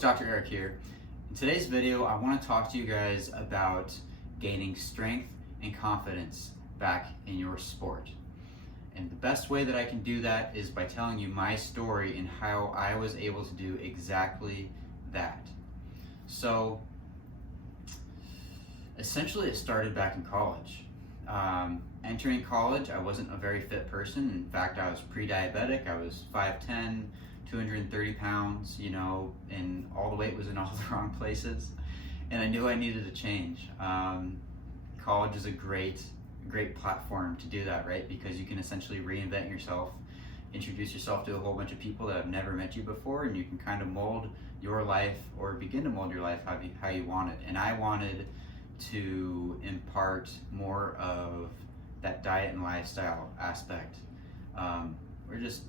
Dr. Eric here. In today's video, I want to talk to you guys about gaining strength and confidence back in your sport. And the best way that I can do that is by telling you my story and how I was able to do exactly that. So, essentially, it started back in college. Entering college, I wasn't a very fit person. In fact, I was pre-diabetic. I was 5'10", 230 pounds, and all the weight was in all the wrong places. And I knew I needed a change. College is a great platform to do that, right? Because you can essentially reinvent yourself, introduce yourself to a whole bunch of people that have never met you before, and you can kind of mold your life or begin to mold your life how you want it. And I wanted to impart more of that diet and lifestyle aspect. We're just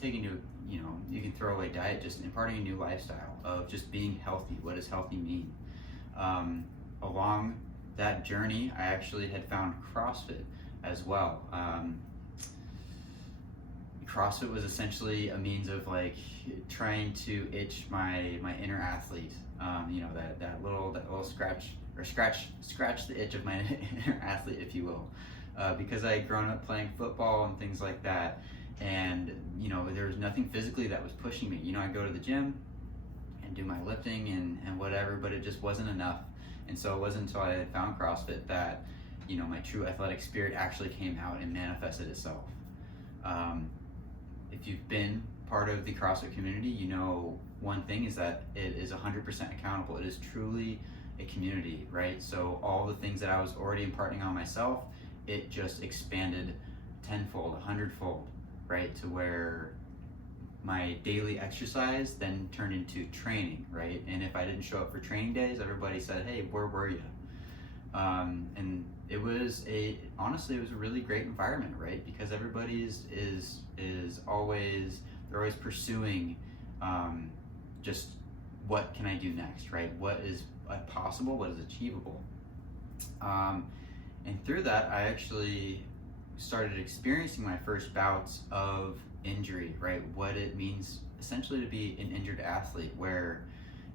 taking to, you can throw away diet, just imparting a new lifestyle of just being healthy. What does healthy mean? Along that journey, I actually had found CrossFit as well. CrossFit was essentially a means of like trying to itch my inner athlete. That little scratch the itch of my inner athlete, if you will, because I had grown up playing football and things like that, and there was nothing physically that was pushing me. I'd go to the gym and do my lifting and whatever, but it just wasn't enough. And so it wasn't until I had found CrossFit that my true athletic spirit actually came out and manifested itself. If you've been part of the CrossFit community, one thing is that it is 100% accountable. It is truly a community, right? So all the things that I was already imparting on myself, it just expanded tenfold, 100-fold, right? To where my daily exercise then turned into training, right? And if I didn't show up for training days, everybody said, "Hey, where were you?" And it was honestly, it was a really great environment, right? Because everybody is always, they're always pursuing just what can I do next, right? What is possible? What is achievable? And through that, I actually started experiencing my first bouts of injury, right? What it means essentially to be an injured athlete, where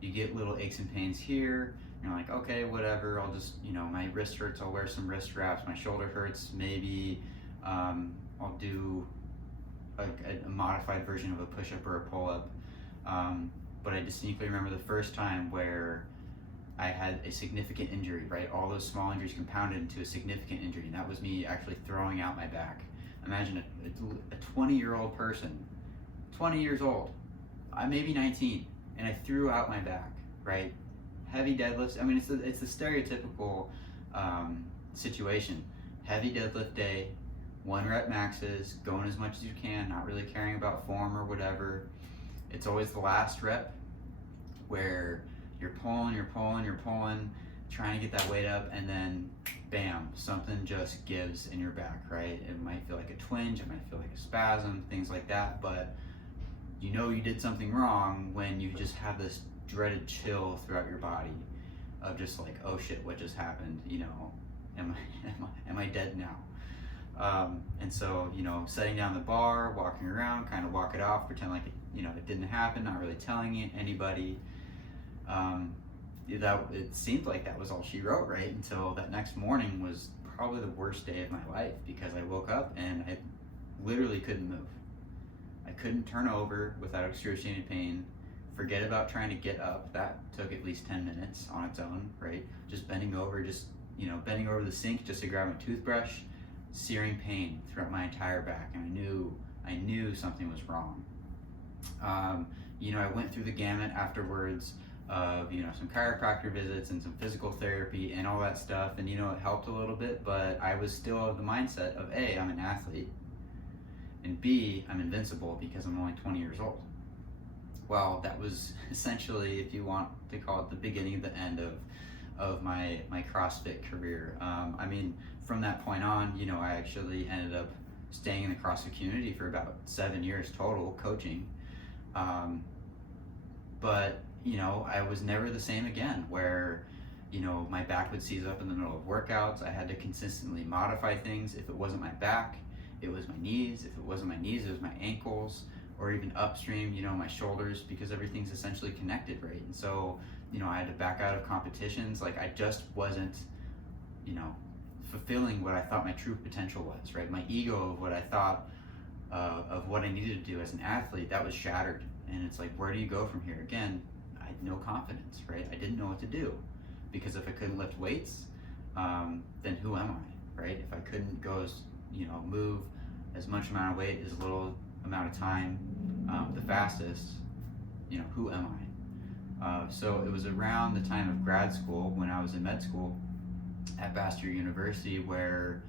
you get little aches and pains here. You're like, okay, whatever, I'll just, my wrist hurts, I'll wear some wrist wraps. My shoulder hurts, maybe I'll do a modified version of a push-up or a pull-up. But I distinctly remember the first time where I had a significant injury, right? All those small injuries compounded into a significant injury, and that was me actually throwing out my back. Imagine a 20-year-old person, 20 years old, I may be 19, and I threw out my back, right? Heavy deadlifts, I mean, it's the stereotypical situation. Heavy deadlift day, 1 rep maxes, going as much as you can, not really caring about form or whatever. It's always the last rep where you're pulling, trying to get that weight up, and then bam, something just gives in your back, right? It might feel like a twinge, it might feel like a spasm, things like that, but you did something wrong when you just have this dreaded chill throughout your body of just like, oh shit, what just happened? Am I dead now? And so, setting down the bar, walking around, kind of walk it off, pretend like it didn't happen, not really telling anybody. It seemed like that was all she wrote, right? Until that next morning was probably the worst day of my life, because I woke up and I literally couldn't move. I couldn't turn over without excruciating pain. Forget about trying to get up. That took at least 10 minutes on its own, right? Just bending over the sink just to grab my toothbrush, searing pain throughout my entire back, and I knew something was wrong. I went through the gamut afterwards of some chiropractor visits and some physical therapy and all that stuff, and it helped a little bit, but I was still of the mindset of A, I'm an athlete, and B, I'm invincible because I'm only 20 years old. Well, that was essentially, if you want to call it, the beginning of the end of my CrossFit career. From that point on, I actually ended up staying in the CrossFit community for about 7 years total, coaching. But I was never the same again, where my back would seize up in the middle of workouts. I had to consistently modify things. If it wasn't my back, it was my knees. If it wasn't my knees, it was my ankles, or even upstream, my shoulders, because everything's essentially connected, right? And so, I had to back out of competitions. Like, I just wasn't, fulfilling what I thought my true potential was, right? My ego of what I thought of what I needed to do as an athlete, that was shattered. And it's like, where do you go from here? Again, I had no confidence, right? I didn't know what to do, because if I couldn't lift weights, then who am I, right? If I couldn't go move as much amount of weight as little amount of time, the fastest, who am I? So it was around the time of grad school, when I was in med school at Bastyr University, where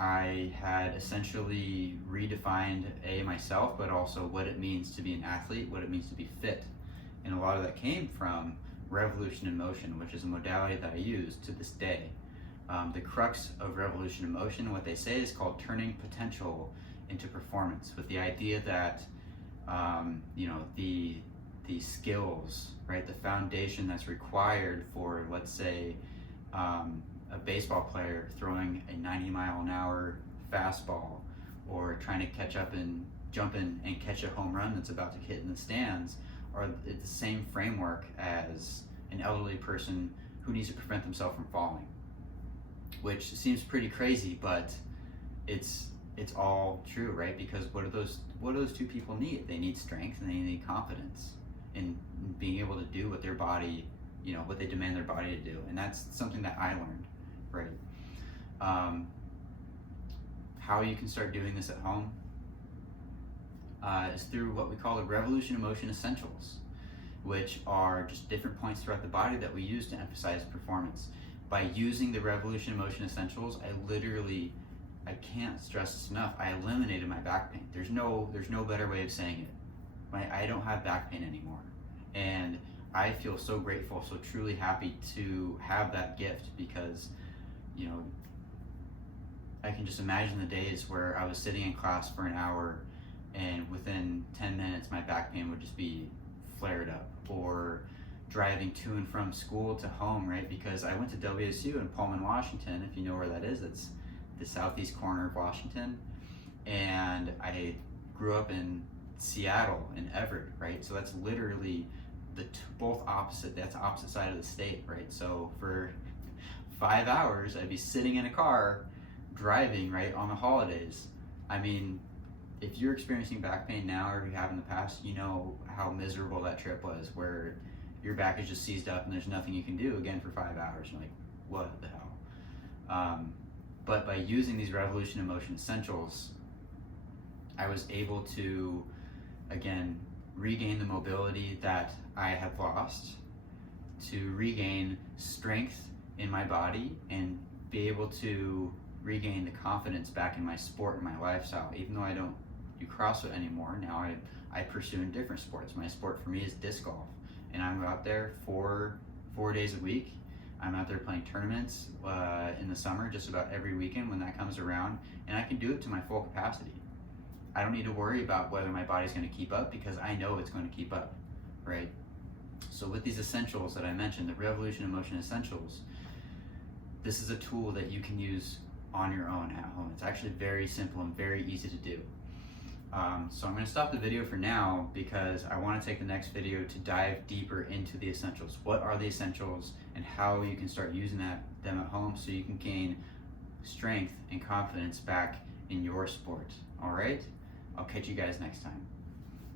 I had essentially redefined myself, but also what it means to be an athlete, what it means to be fit. And a lot of that came from Revolution in Motion, which is a modality that I use to this day. The crux of Revolution in Motion, what they say, is called turning potential into performance, with the idea that the skills, right, the foundation that's required for, let's say, a baseball player throwing a 90-mile-an-hour fastball, or trying to catch up and jump in and catch a home run that's about to hit in the stands, are the same framework as an elderly person who needs to prevent themselves from falling. Which seems pretty crazy, but it's all true, right? Because what do those two people need? They need strength, and they need confidence in being able to do what their body, what they demand their body to do. And that's something that I learned, right? How you can start doing this at home is through what we call the Revolution in Motion Essentials, which are just different points throughout the body that we use to emphasize performance. By using the Revolution in Motion Essentials, I can't stress this enough, I eliminated my back pain. There's no better way of saying it. I don't have back pain anymore. And I feel so grateful, so truly happy to have that gift, because, I can just imagine the days where I was sitting in class for an hour, and within 10 minutes my back pain would just be flared up, or driving to and from school to home, right? Because I went to WSU in Pullman, Washington. If you know where that is, it's the southeast corner of Washington. And I grew up in Seattle and Everett, right? So that's literally both opposite. That's the opposite side of the state, right? So for 5 hours, I'd be sitting in a car driving, right, on the holidays. I mean, if you're experiencing back pain now, or you have in the past, you know how miserable that trip was, where your back is just seized up and there's nothing you can do again for 5 hours. You're like, what the hell? But by using these Revolution in Motion Essentials, I was able to, again, regain the mobility that I had lost, to regain strength in my body, and be able to regain the confidence back in my sport and my lifestyle. Even though I don't do CrossFit anymore, now I pursue in different sports. My sport for me is disc golf, and I'm out there 4 days a week. I'm out there playing tournaments in the summer, just about every weekend when that comes around, and I can do it to my full capacity. I don't need to worry about whether my body's going to keep up, because I know it's going to keep up, right? So with these essentials that I mentioned, the Revolution in Motion Essentials, this is a tool that you can use on your own at home. It's actually very simple and very easy to do. So I'm going to stop the video for now, because I want to take the next video to dive deeper into the essentials. What are the essentials, and how you can start using them at home, so you can gain strength and confidence back in your sport. All right? I'll catch you guys next time.